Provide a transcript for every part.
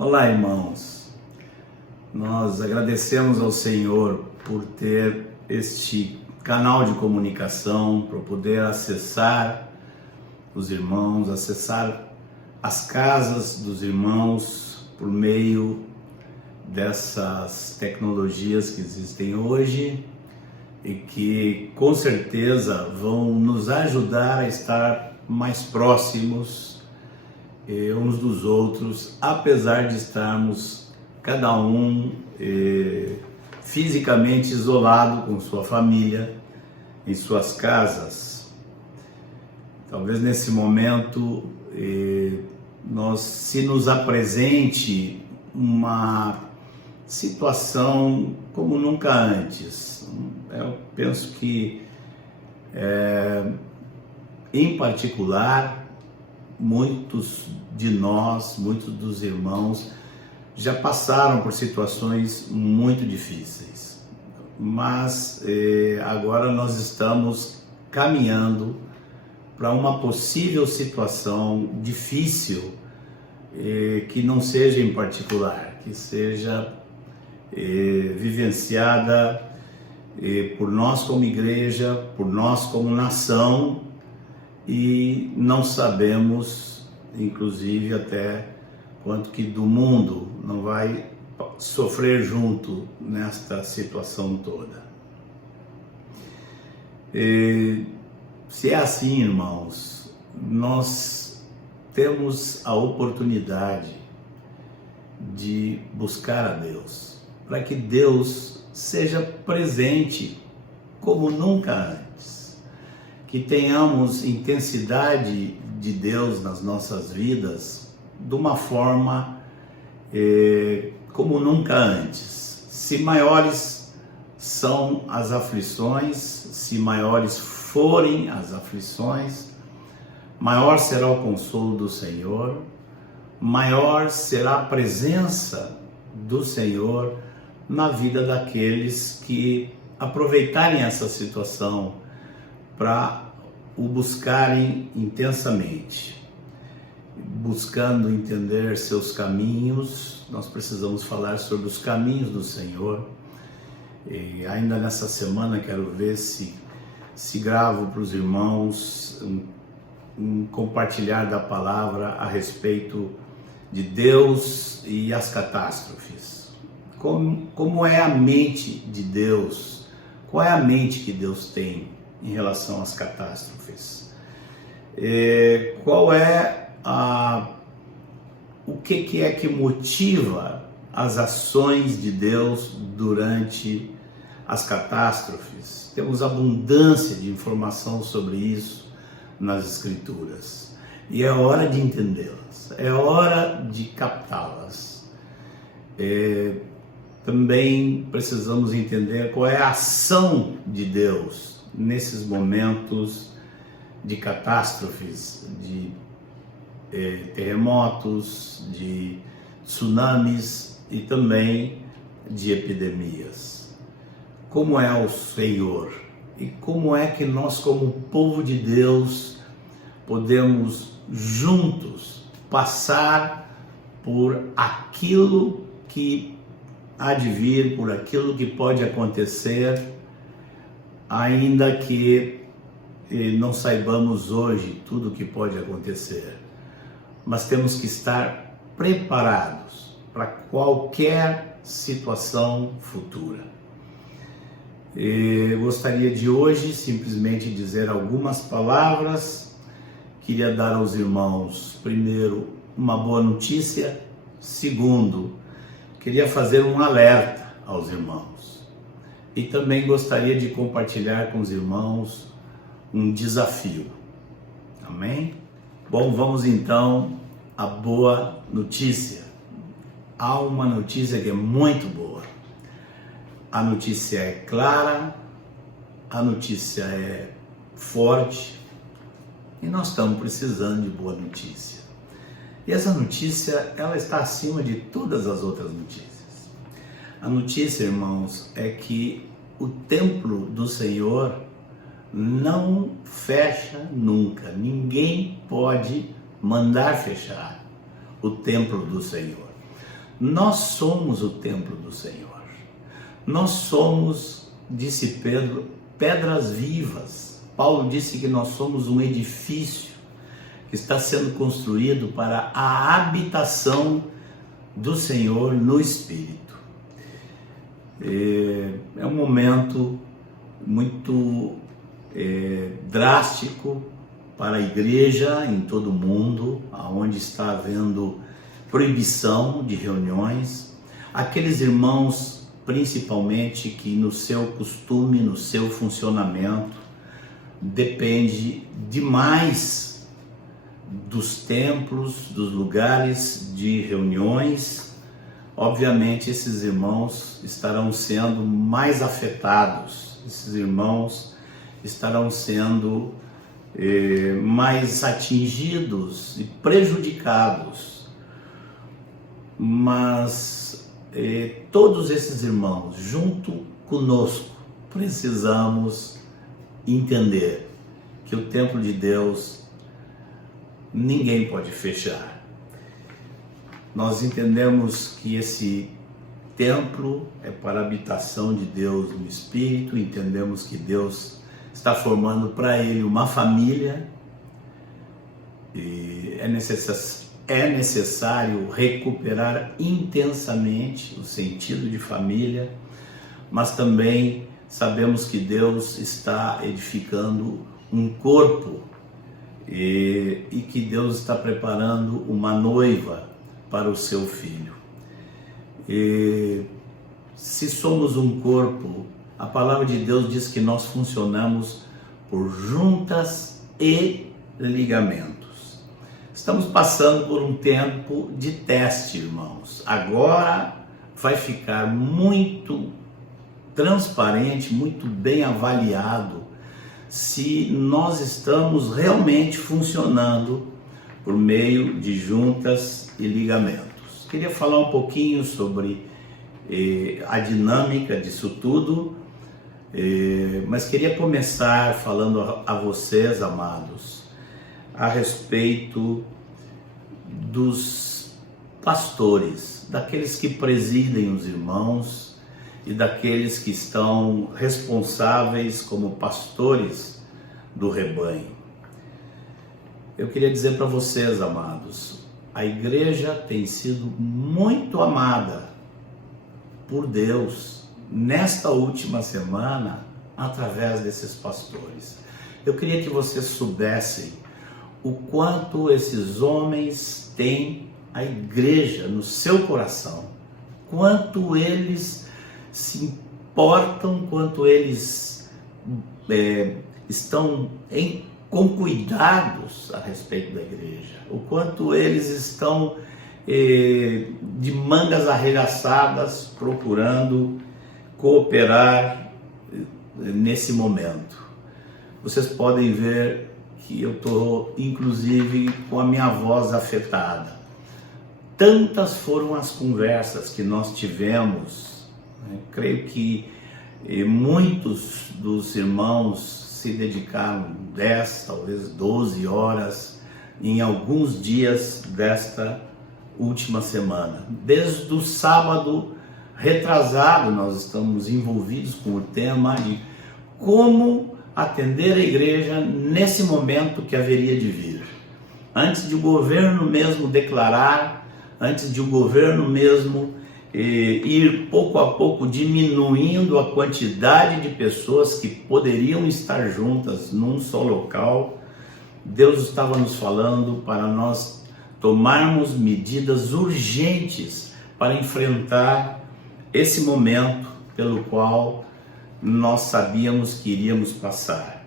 Olá, irmãos. Nós agradecemos ao Senhor por ter este canal de comunicação para poder acessar os irmãos, acessar as casas dos irmãos por meio dessas tecnologias que existem hoje e que com certeza vão nos ajudar a estar mais próximos uns dos outros, apesar de estarmos cada um fisicamente isolado com sua família, em suas casas. Talvez nesse momento se nos apresente uma situação como nunca antes. Eu penso que, em particular, muitos de nós, muitos dos irmãos, já passaram por situações muito difíceis, mas agora nós estamos caminhando para uma possível situação difícil, que não seja em particular, que seja vivenciada por nós como igreja, por nós como nação, e não sabemos, inclusive, até quanto que do mundo não vai sofrer junto nesta situação toda. Se é assim, irmãos, nós temos a oportunidade de buscar a Deus, para que Deus seja presente como nunca antes, que tenhamos intensidade de Deus nas nossas vidas de uma forma como nunca antes. Se maiores são as aflições, se maiores forem as aflições, maior será o consolo do Senhor, maior será a presença do Senhor na vida daqueles que aproveitarem essa situação para o buscarem intensamente, buscando entender seus caminhos. Nós precisamos falar sobre os caminhos do Senhor, e ainda nessa semana quero ver se gravo para os irmãos um compartilhar da palavra a respeito de Deus e as catástrofes. Como é a mente de Deus? Qual é a mente que Deus tem em relação às catástrofes? Qual é o que é que motiva as ações de Deus durante as catástrofes? Temos abundância de informação sobre isso nas Escrituras, e é hora de entendê-las, é hora de captá-las. Também precisamos entender qual é a ação de Deus nesses momentos de catástrofes, de terremotos, de tsunamis e também de epidemias. Como é o Senhor e como é que nós, como povo de Deus, podemos juntos passar por aquilo que há de vir, por aquilo que pode acontecer, ainda que não saibamos hoje tudo o que pode acontecer, mas temos que estar preparados para qualquer situação futura. Eu gostaria de hoje simplesmente dizer algumas palavras. Queria dar aos irmãos, primeiro, uma boa notícia. Segundo, queria fazer um alerta aos irmãos. E também gostaria de compartilhar com os irmãos um desafio. Amém? Bom, vamos então à boa notícia. Há uma notícia que é muito boa. A notícia é clara, a notícia é forte, e nós estamos precisando de boa notícia. E essa notícia, ela está acima de todas as outras notícias. A notícia, irmãos, é que o templo do Senhor não fecha nunca. Ninguém pode mandar fechar o templo do Senhor. Nós somos o templo do Senhor. Nós somos, disse Pedro, pedras vivas. Paulo disse que nós somos um edifício que está sendo construído para a habitação do Senhor no Espírito. É um momento muito drástico para a igreja em todo o mundo, onde está havendo proibição de reuniões. Aqueles irmãos, principalmente, que no seu costume, no seu funcionamento, depende demais dos templos, dos lugares de reuniões, obviamente esses irmãos estarão sendo mais afetados, esses irmãos estarão sendo mais atingidos e prejudicados, mas todos esses irmãos, junto conosco, precisamos entender que o templo de Deus ninguém pode fechar. Nós entendemos que esse templo é para a habitação de Deus no Espírito, entendemos que Deus está formando para ele uma família e é necessário recuperar intensamente o sentido de família, mas também sabemos que Deus está edificando um corpo e que Deus está preparando uma noiva para o seu filho. E se somos um corpo, a palavra de Deus diz que nós funcionamos por juntas e ligamentos. Estamos passando por um tempo de teste, irmãos. Agora vai ficar muito transparente, muito bem avaliado se nós estamos realmente funcionando por meio de juntas e ligamentos. Queria falar um pouquinho sobre a dinâmica disso tudo, mas queria começar falando a vocês, amados, a respeito dos pastores, daqueles que presidem os irmãos e daqueles que estão responsáveis como pastores do rebanho. Eu queria dizer para vocês, amados, a igreja tem sido muito amada por Deus nesta última semana através desses pastores. Eu queria que vocês soubessem o quanto esses homens têm a igreja no seu coração, quanto eles se importam, quanto eles estão com cuidados a respeito da igreja, o quanto eles estão de mangas arregaçadas procurando cooperar nesse momento. Vocês podem ver que eu estou inclusive com a minha voz afetada. Tantas foram as conversas que nós tivemos, né? Creio que muitos dos irmãos se dedicaram 10, talvez 12 horas em alguns dias desta última semana. Desde o sábado retrasado nós estamos envolvidos com o tema de como atender a igreja nesse momento que haveria de vir. Antes de o governo mesmo declarar, antes de o governo mesmo ir pouco a pouco diminuindo a quantidade de pessoas que poderiam estar juntas num só local, Deus estava nos falando para nós tomarmos medidas urgentes para enfrentar esse momento pelo qual nós sabíamos que iríamos passar.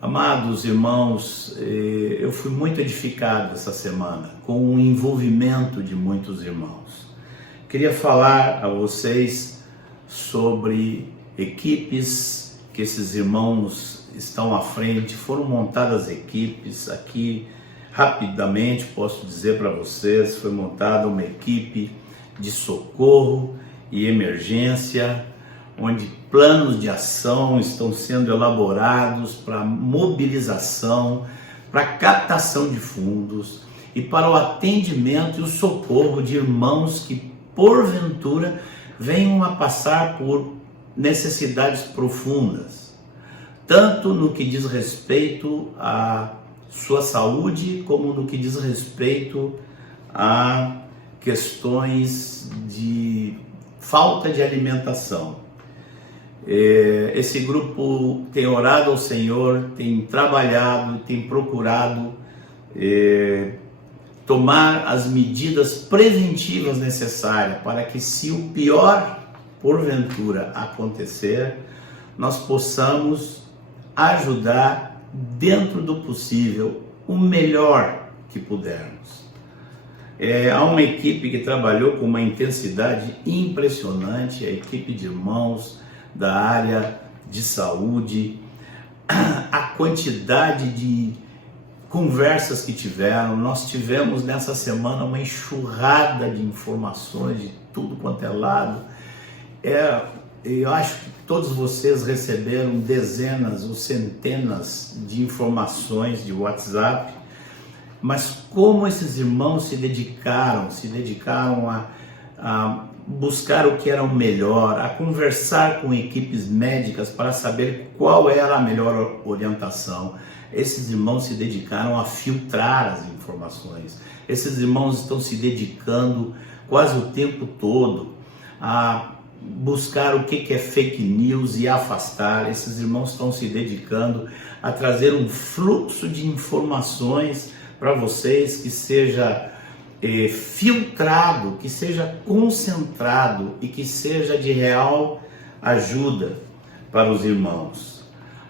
Amados irmãos, eu fui muito edificado essa semana com o envolvimento de muitos irmãos. Queria falar a vocês sobre equipes que esses irmãos estão à frente. Foram montadas equipes aqui, rapidamente posso dizer para vocês, foi montada uma equipe de socorro e emergência, onde planos de ação estão sendo elaborados para mobilização, para captação de fundos, e para o atendimento e o socorro de irmãos que, porventura, venham a passar por necessidades profundas, tanto no que diz respeito à sua saúde, como no que diz respeito a questões de falta de alimentação. Esse grupo tem orado ao Senhor, tem trabalhado, tem procurado tomar as medidas preventivas necessárias para que, se o pior porventura acontecer, nós possamos ajudar dentro do possível o melhor que pudermos. Há uma equipe que trabalhou com uma intensidade impressionante, a equipe de irmãos da área de saúde, a quantidade de conversas que tiveram. Nós tivemos nessa semana uma enxurrada de informações de tudo quanto é lado. Eu acho que todos vocês receberam dezenas ou centenas de informações de WhatsApp, mas como esses irmãos se dedicaram a buscar o que era o melhor, a conversar com equipes médicas para saber qual era a melhor orientação. Esses irmãos se dedicaram a filtrar as informações. Esses irmãos estão se dedicando quase o tempo todo a buscar o que é fake news e afastar. Esses irmãos estão se dedicando a trazer um fluxo de informações para vocês que seja filtrado, que seja concentrado e que seja de real ajuda para os irmãos.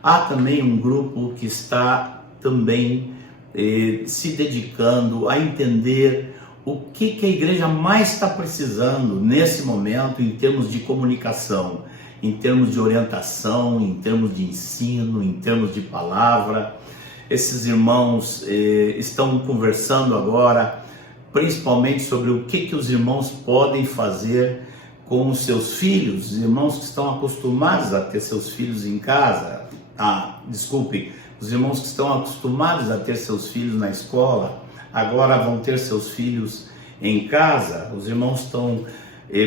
Há também um grupo que está também se dedicando a entender o que a igreja mais está precisando nesse momento em termos de comunicação, em termos de orientação, em termos de ensino, em termos de palavra. Esses irmãos estão conversando agora principalmente sobre o que os irmãos podem fazer com os seus filhos, os irmãos que estão acostumados a ter seus filhos em casa, os irmãos que estão acostumados a ter seus filhos na escola, agora vão ter seus filhos em casa. Os irmãos estão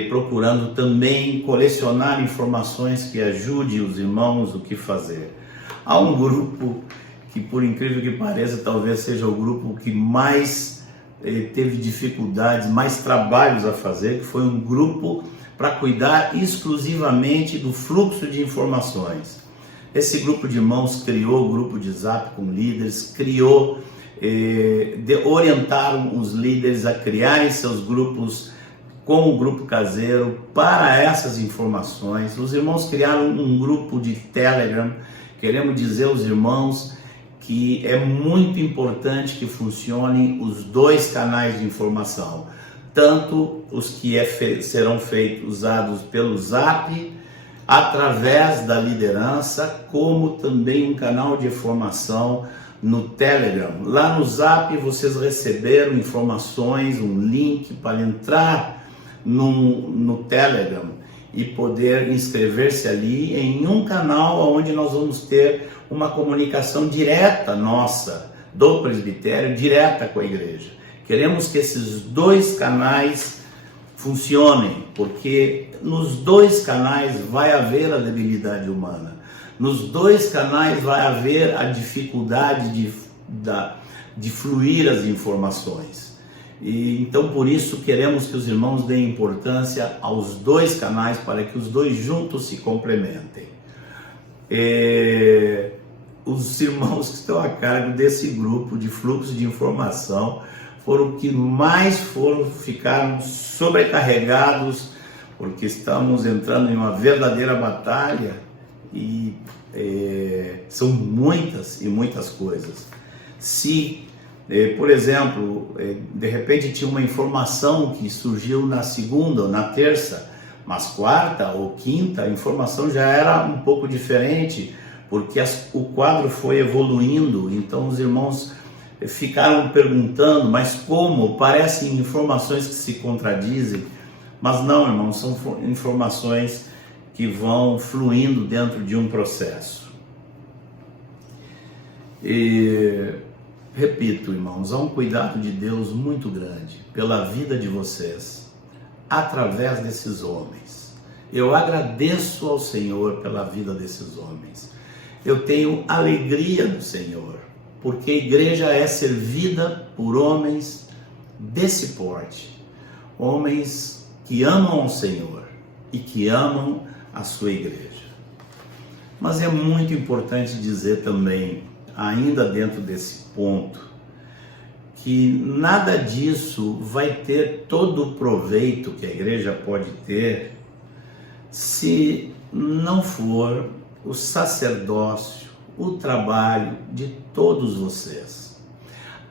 procurando também colecionar informações que ajudem os irmãos o que fazer. Há um grupo que, por incrível que pareça, talvez seja o grupo que mais teve dificuldades, mais trabalhos a fazer, que foi um grupo para cuidar exclusivamente do fluxo de informações. Esse grupo de irmãos criou o grupo de Zap com líderes, orientaram os líderes a criarem seus grupos com o grupo caseiro para essas informações. Os irmãos criaram um grupo de Telegram. Queremos dizer aos irmãos que é muito importante que funcionem os dois canais de informação, tanto os que serão usados pelo Zap, através da liderança, como também um canal de informação no Telegram. Lá no Zap vocês receberam informações, um link para entrar no Telegram e poder inscrever-se ali em um canal onde nós vamos ter uma comunicação direta nossa, do presbitério, direta com a igreja. Queremos que esses dois canais funcionem, porque nos dois canais vai haver a debilidade humana, nos dois canais vai haver a dificuldade de fluir as informações. E então, por isso, queremos que os irmãos deem importância aos dois canais para que os dois juntos se complementem. Os irmãos que estão a cargo desse grupo de fluxo de informação foram que mais ficaram sobrecarregados, porque estamos entrando em uma verdadeira batalha e são muitas e muitas coisas. Se, por exemplo, de repente tinha uma informação que surgiu na segunda ou na terça, mas quarta ou quinta a informação já era um pouco diferente, porque o quadro foi evoluindo. Então os irmãos ficaram perguntando, mas como? Parecem informações que se contradizem, mas não, irmãos, são informações que vão fluindo dentro de um processo. Repito, irmãos, há um cuidado de Deus muito grande pela vida de vocês, através desses homens. Eu agradeço ao Senhor pela vida desses homens. Eu tenho alegria no Senhor, porque a igreja é servida por homens desse porte, homens que amam ao Senhor e que amam a sua igreja. Mas é muito importante dizer também, ainda dentro desse ponto, que nada disso vai ter todo o proveito que a igreja pode ter se não for o sacerdócio, o trabalho de todos vocês,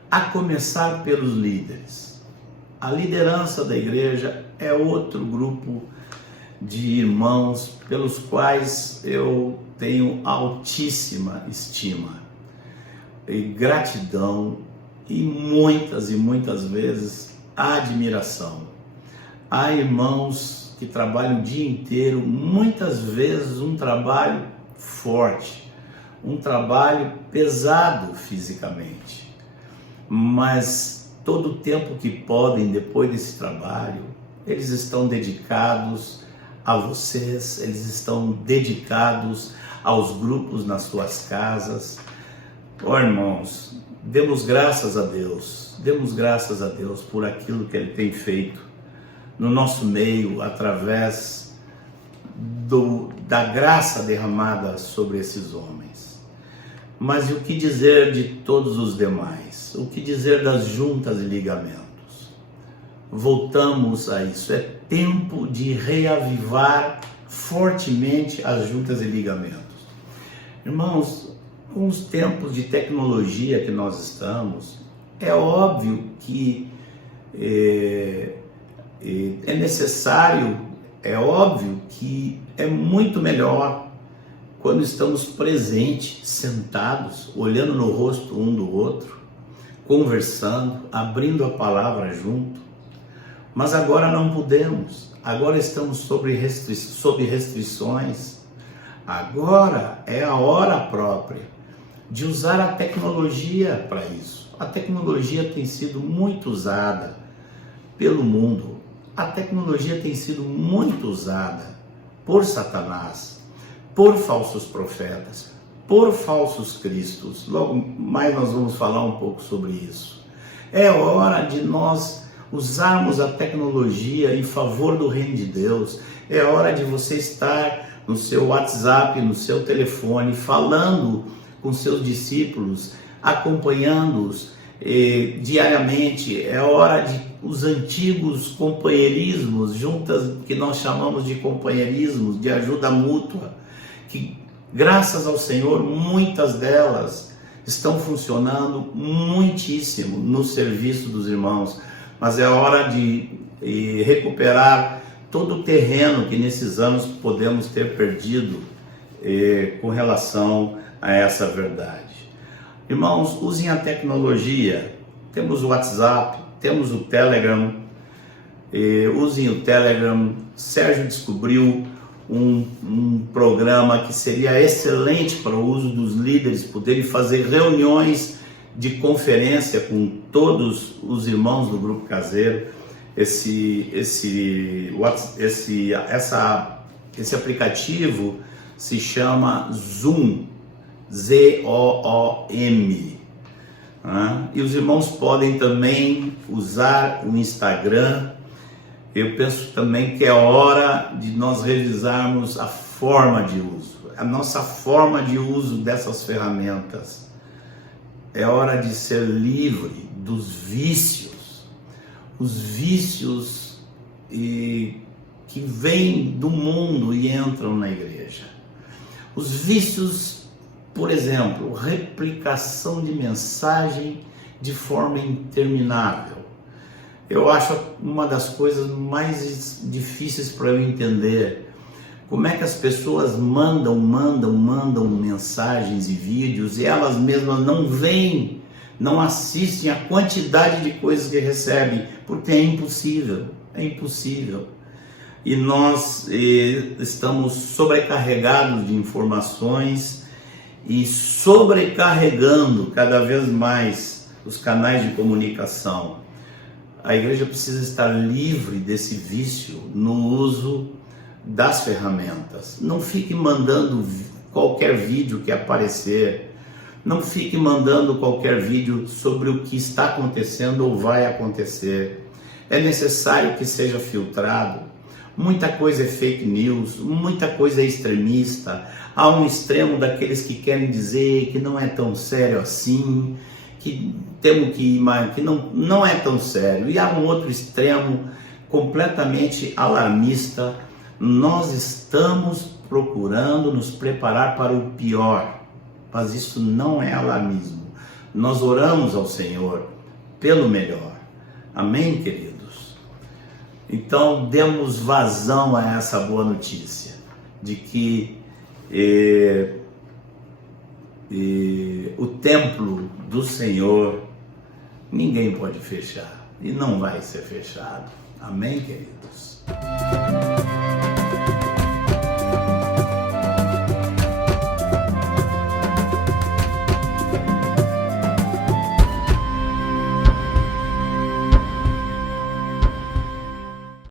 a começar pelos líderes. A liderança da igreja é outro grupo de irmãos pelos quais eu tenho altíssima estima e gratidão e muitas vezes admiração. Há irmãos que trabalham o dia inteiro, muitas vezes um trabalho forte, um trabalho pesado fisicamente, mas todo o tempo que podem depois desse trabalho, eles estão dedicados a vocês, eles estão dedicados aos grupos nas suas casas. Irmãos, demos graças a Deus por aquilo que Ele tem feito no nosso meio, através da graça derramada sobre esses homens. Mas e o que dizer de todos os demais? O que dizer das juntas e ligamentos? Voltamos a isso, é tempo de reavivar fortemente as juntas e ligamentos. Irmãos, com os tempos de tecnologia que nós estamos, é óbvio que é necessário, é óbvio que é muito melhor quando estamos presentes, sentados, olhando no rosto um do outro, conversando, abrindo a palavra junto. Mas agora não podemos, agora estamos sob restrições. Agora é a hora própria de usar a tecnologia para isso. A tecnologia tem sido muito usada pelo mundo. A tecnologia tem sido muito usada por Satanás, por falsos profetas, por falsos cristos. Logo mais nós vamos falar um pouco sobre isso. É hora de nós usarmos a tecnologia em favor do reino de Deus. É hora de você estar no seu WhatsApp, no seu telefone, falando com seus discípulos, acompanhando-os diariamente. É hora de os antigos companheirismos, juntas que nós chamamos de companheirismos, de ajuda mútua, que graças ao Senhor muitas delas estão funcionando muitíssimo no serviço dos irmãos. Mas é hora de recuperar todo o terreno que nesses anos podemos ter perdido com relação a essa verdade. Irmãos, usem a tecnologia. Temos o WhatsApp, temos o Telegram. Usem o Telegram. Sérgio descobriu um programa que seria excelente para o uso dos líderes poderem fazer reuniões de conferência com todos os irmãos do grupo caseiro. Esse aplicativo se chama Zoom, Z-O-O-M. E os irmãos podem também usar o Instagram. Eu penso também que é hora de nós revisarmos a forma de uso, a nossa forma de uso dessas ferramentas. É hora de ser livre dos vícios, os vícios que vêm do mundo e entram na igreja. Os vícios, por exemplo, replicação de mensagem de forma interminável. Eu acho uma das coisas mais difíceis para eu entender. Como é que as pessoas mandam mensagens e vídeos e elas mesmas não veem, não assistem a quantidade de coisas que recebem, porque é impossível. E nós estamos sobrecarregados de informações e sobrecarregando cada vez mais os canais de comunicação. A igreja precisa estar livre desse vício no uso das ferramentas. Não fique mandando qualquer vídeo que aparecer, não fique mandando qualquer vídeo sobre o que está acontecendo ou vai acontecer. É necessário que seja filtrado. Muita coisa é fake news, muita coisa é extremista. Há um extremo daqueles que querem dizer que não é tão sério assim, que temos que não é tão sério. E há um outro extremo completamente alarmista. Nós estamos procurando nos preparar para o pior, mas isso não é alarmismo. Nós oramos ao Senhor pelo melhor. Amém, queridos? Então, demos vazão a essa boa notícia de que o templo do Senhor ninguém pode fechar e não vai ser fechado. Amém, queridos?